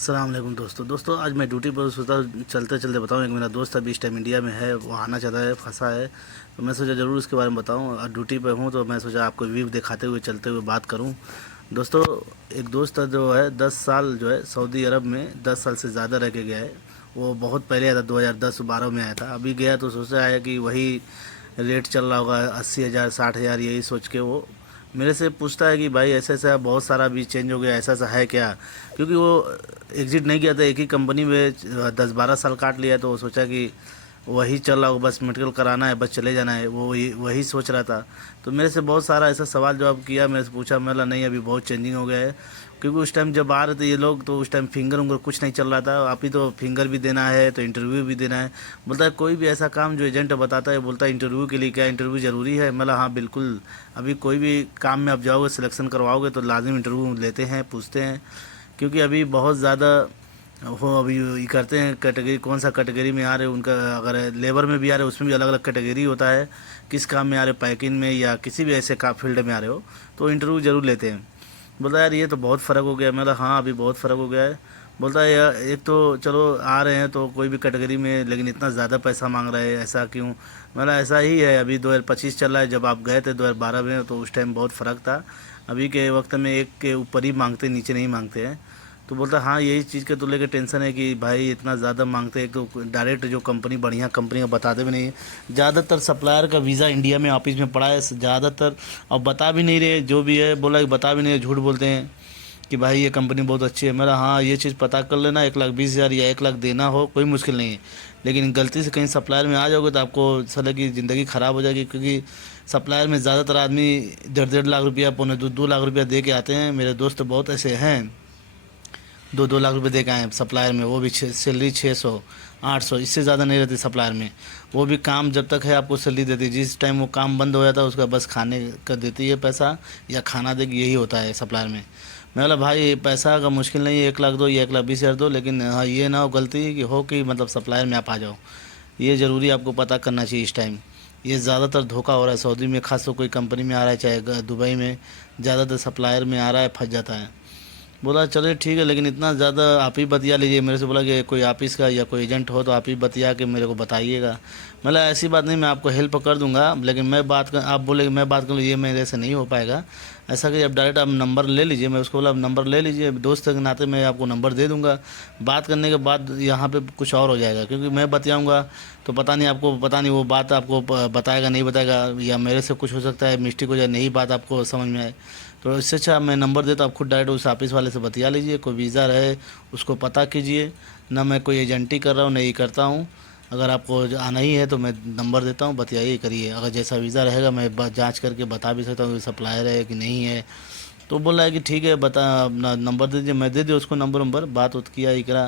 अस्सलाम वालेकुम दोस्तों आज मैं ड्यूटी पर सोचा चलते चलते बताऊं। एक मेरा दोस्त अभी इस टाइम इंडिया में है, वो आना चाहता है, फंसा है। तो मैं सोचा ज़रूर उसके बारे में बताऊं। और ड्यूटी पर हूं तो मैं सोचा आपको व्यू दिखाते हुए चलते हुए बात करूं। दोस्तों, एक दोस्त है जो है 10 साल जो है सऊदी अरब में 10 साल से ज़्यादा रह के गया है। वो बहुत पहले आया था, 2010-12 में आया था। अभी गया तो सोचा है कि वही रेट चल रहा होगा 80,000 60,000, यही सोच के वो मेरे से पूछता है कि भाई ऐसा ऐसा बहुत सारा अभी चेंज हो गया, ऐसा ऐसा है क्या। क्योंकि वो एग्जिट नहीं किया था, एक ही कंपनी में 10-12 साल काट लिया, तो वो सोचा कि वही चल रहा होगा, बस मेडिकल कराना है, बस चले जाना है, वो वही सोच रहा था। तो मेरे से बहुत सारा ऐसा सवाल जवाब किया, मेरे से पूछा। मैं बोला नहीं, अभी बहुत चेंजिंग हो गया है। क्योंकि उस टाइम जब आ रहे थे ये लोग तो उस टाइम फिंगर उंगर कुछ नहीं चल रहा था। आप ही तो फिंगर भी देना है तो इंटरव्यू भी देना है। बोलता है कोई भी ऐसा काम जो एजेंट बताता है, बोलता है इंटरव्यू के लिए क्या इंटरव्यू ज़रूरी है। मैं बोला हाँ बिल्कुल, अभी कोई भी काम में आप जाओगे, सिलेक्शन करवाओगे तो लाजिम इंटरव्यू लेते हैं, पूछते हैं। क्योंकि अभी बहुत ज़्यादा वो अभी ये करते हैं कैटेगरी, कौन सा कैटेगरी में आ रहे उनका। अगर लेबर में भी आ रहे उसमें भी अलग अलग कैटेगरी होता है, किस काम में आ रहे, पैकिंग में या किसी भी ऐसे का फील्ड में आ रहे हो तो इंटरव्यू ज़रूर लेते हैं। बोलता यार ये तो बहुत फ़र्क हो गया। मैं बोला हाँ अभी बहुत फ़र्क हो गया है। बोलता है यार एक तो चलो आ रहे हैं तो कोई भी कैटेगरी में, लेकिन इतना ज़्यादा पैसा मांग रहे हैं, ऐसा क्यों। बोला ऐसा ही है, अभी 2025 चल रहा है, जब आप गए थे 2012 में तो उस टाइम बहुत फ़र्क था। अभी के वक्त में एक के ऊपर ही मांगते, नीचे नहीं मांगते हैं। तो बोलता हाँ यही चीज़ के तो लेकर टेंशन है कि भाई इतना ज़्यादा मांगते हैं। तो डायरेक्ट जो कंपनी बढ़िया कंपनी का बताते भी नहीं है। ज़्यादातर सप्लायर का वीज़ा इंडिया में ऑफिस में पड़ा है ज़्यादातर, और बता भी नहीं रहे। जो भी है बोला कि बता भी नहीं रहे, झूठ बोलते हैं कि भाई ये कंपनी बहुत अच्छी है। मेरा हाँ ये चीज़ पता कर लेना, 1,20,000 या 1 लाख देना हो कोई मुश्किल नहीं है। लेकिन गलती से कहीं सप्लायर में आ जाओगे तो आपको साले की ज़िंदगी ख़राब हो जाएगी। क्योंकि सप्लायर में ज़्यादातर आदमी 1.5 लाख रुपया, पौने 2 लाख रुपया दे के आते हैं। मेरे दोस्त बहुत ऐसे हैं, 2-2 लाख रुपए दे के आए हैं सप्लायर में। वो भी सैलरी 600-800, इससे ज़्यादा नहीं रहती सप्लायर में। वो भी काम जब तक है आपको सैलरी देती है, जिस टाइम वो काम बंद हो जाता है उसका बस खाने का देती है पैसा, या खाना देगी, यही होता है सप्लायर में। मैं बोला भाई पैसा का मुश्किल नहीं है, 1 लाख दो या 1,20,000 दो, लेकिन हाँ ये ना हो गलती कि हो कि मतलब सप्लायर में आप आ जाओ। ये ज़रूरी आपको पता करना चाहिए इस टाइम। ये ज़्यादातर धोखा हो रहा है सऊदी में, खास तो कोई कंपनी में आ रहा है, चाहे दुबई में, ज़्यादातर सप्लायर में आ रहा है, फंस जाता है। बोला चलिए ठीक है, लेकिन इतना ज़्यादा आप ही बतिया लीजिए। मेरे से बोला कि कोई ऑफिस का या कोई एजेंट हो तो आप ही बतिया के मेरे को बताइएगा। मतलब ऐसी बात नहीं, मैं आपको हेल्प कर दूंगा, लेकिन मैं बात कर, आप बोले कि मैं बात करूँ, ये मेरे से नहीं हो पाएगा। ऐसा कि अब डायरेक्ट आप नंबर ले लीजिए। मैं उसको बोला नंबर ले लीजिए, दोस्त के नाते मैं आपको नंबर दे दूंगा। बात करने के बाद यहाँ पे कुछ और हो जाएगा, क्योंकि मैं बतियाऊँगा तो पता नहीं आपको, पता नहीं वो बात आपको बताएगा नहीं बताएगा, या मेरे से कुछ हो सकता है मिस्टेक हो जाए, नई बात आपको समझ में आए। तो इससे अच्छा मैं नंबर देता हूँ, आप खुद डायरेक्ट उस ऑफिस वाले से बतिया लीजिए। कोई वीज़ा रहे उसको पता कीजिए। ना मैं कोई एजेंटी कर रहा हूँ, नहीं करता हूँ। अगर आपको आना ही है तो मैं नंबर देता हूँ, बतियाइए करिए। अगर जैसा वीज़ा रहेगा मैं जांच करके बता भी सकता हूँ कि सप्लायर है कि नहीं है। तो बोल रहा है कि ठीक है बता, अपना नंबर दे दीजिए। मैं दे दिया उसको नंबर बात उत किया ही करा।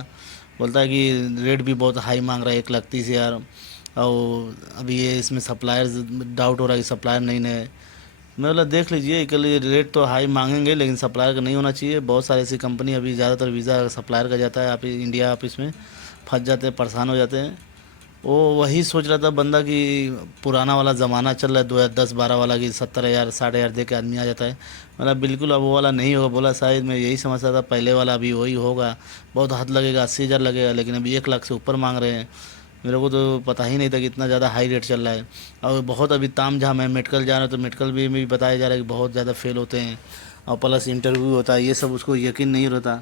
बोलता है कि रेट भी बहुत हाई मांग रहा है, 1,30,000। और अभी ये इसमें सप्लायर डाउट हो रहा है कि सप्लायर नहीं है। मैं बोला देख लीजिए, के लिए रेट तो हाई मांगेंगे, लेकिन सप्लायर का नहीं होना चाहिए। बहुत सारी ऐसी कंपनी अभी ज़्यादातर वीज़ा सप्लायर का जाता है, आप इंडिया ऑफिस में फंस जाते हैं, परेशान हो जाते हैं। वो वही सोच रहा था बंदा कि पुराना वाला ज़माना चल रहा है 2010-12 वाला, कि 70,000 60,000 दे के आदमी आ जाता है। मतलब बिल्कुल अब वो वाला नहीं होगा। बोला शायद मैं यही समझता था पहले वाला अभी वही होगा, बहुत हद लगेगा, 80,000 लगेगा, लेकिन अभी 1 लाख से ऊपर मांग रहे हैं। मेरे को तो पता ही नहीं था कि इतना ज़्यादा हाई रेट चल रहा है। और बहुत अभी ताम झाम है, मेडिकल जा रहा है तो मेडिकल भी में भी बताया जा रहा है कि बहुत ज़्यादा फेल होते हैं, और प्लस इंटरव्यू होता है, ये सब उसको यकीन नहीं रहता।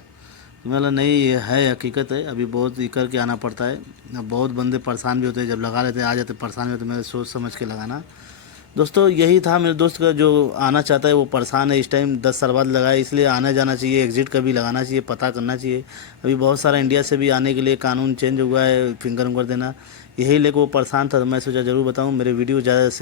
तो मैं बोला नहीं ये है हकीकत है, अभी बहुत ये करके आना पड़ता है। अब बहुत बंदे परेशान भी होते हैं, जब लगा लेते हैं आ जाते परेशान भी होते हैं। मैं सोच समझ के लगाना। दोस्तों यही था मेरे दोस्त का, जो आना चाहता है वो परेशान है इस टाइम, 10 साल बाद लगा है, इसलिए आना जाना चाहिए, एग्जिट का भी लगाना चाहिए, पता करना चाहिए। अभी बहुत सारा इंडिया से भी आने के लिए कानून चेंज हुआ है, फिंगर उंगर देना, यही लेकर वो परेशान था। तो मैं सोचा ज़रूर बताऊँ। मेरे वीडियो ज़्यादा